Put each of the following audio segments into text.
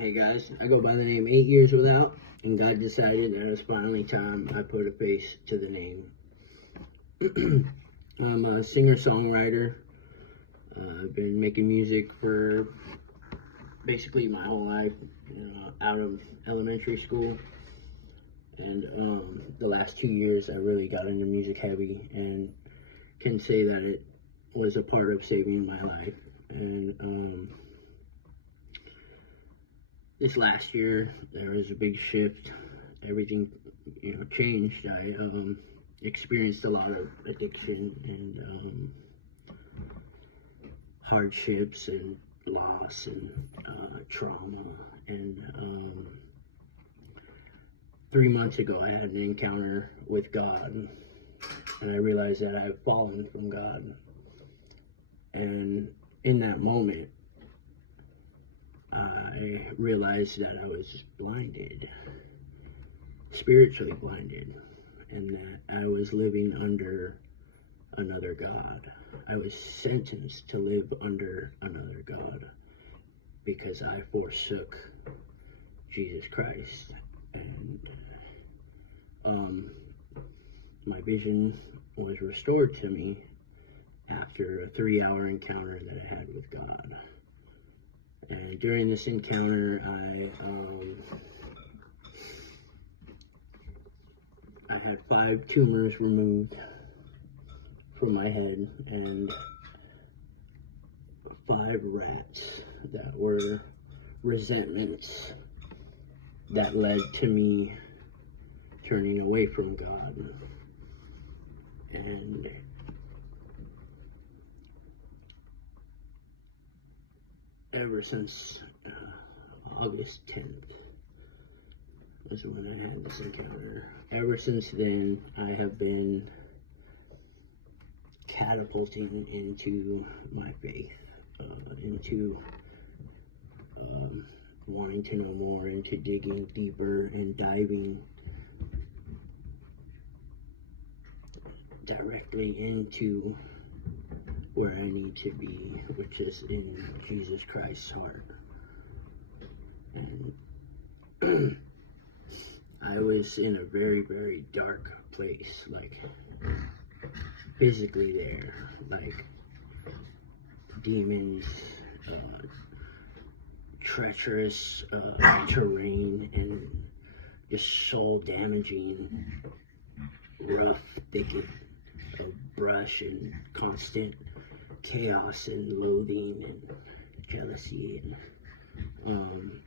Hey guys, I go by the name 8 Years Without, and God decided that it was finally time I put a face to the name. I'm a singer-songwriter. I've been making music for basically my whole life, out of elementary school. And the last 2 years I really got into music heavy and can say that it was a part of saving my life. And this last year there was a big shift. Everything changed. I experienced a lot of addiction and hardships and loss and trauma. And 3 months ago I had an encounter with God, and I realized that I've fallen from God. And in that moment I realized that I was blinded, spiritually blinded, and that I was living under another God. I was sentenced to live under another God because I forsook Jesus Christ. And my vision was restored to me after a 3-hour encounter that I had with God. And during this encounter, I had 5 tumors removed from my head and 5 rats that were resentments that led to me turning away from God. And ever since August 10th was when I had this encounter. Ever since then, I have been catapulting into my faith, into wanting to know more, into digging deeper and diving directly into where I need to be, which is in Jesus Christ's heart. And I was in a very, very dark place, like physically there, like demons, treacherous terrain, and just soul damaging, rough thicket of brush and constant chaos and loathing and jealousy. And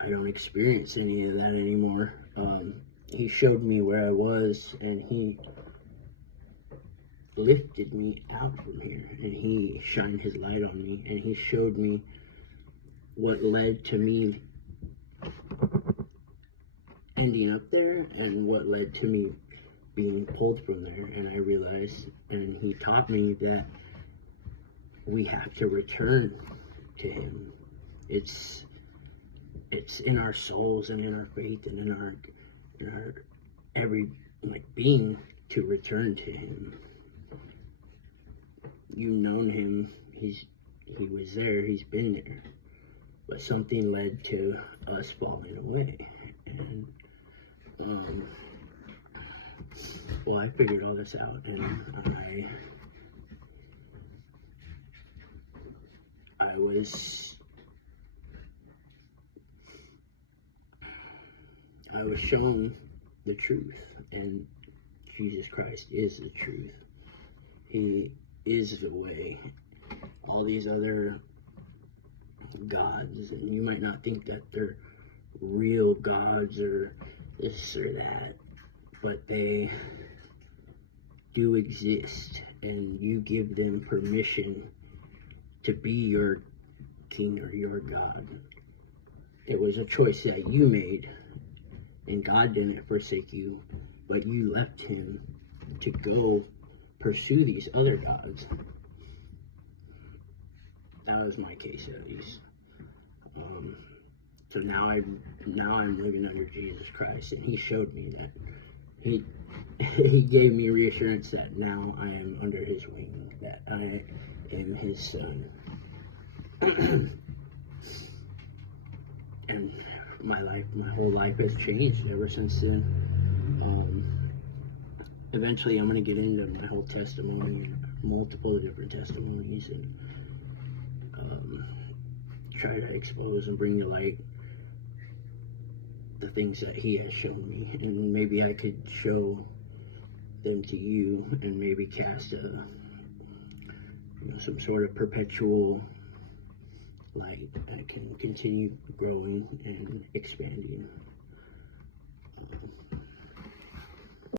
I don't experience any of that anymore. He showed me where I was, and he lifted me out from here, and he shined his light on me, and he showed me what led to me ending up there and what led to me being pulled from there. And I realized, and he taught me that we have to return to him. It's in our souls and in our faith and in our every being to return to him. You've known him, he was there, he's been there, but something led to us falling away. And well, I figured all this out, and I was shown the truth, and Jesus Christ is the truth. He is the way. All these other gods, and you might not think that they're real gods or this or that, but they do exist, and you give them permission to be your king or your God. It was a choice that you made, and God didn't forsake you, but you left him to go pursue these other gods. That was my case, at least. So now I'm living under Jesus Christ, and he showed me that. He gave me reassurance that now I am under his wing, that I am his son. And my whole life has changed ever since then. Eventually, I'm going to get into my whole testimony, multiple different testimonies, and try to expose and bring to light the things that he has shown me, and maybe I could show them to you, and maybe cast some sort of perpetual light that can continue growing and expanding.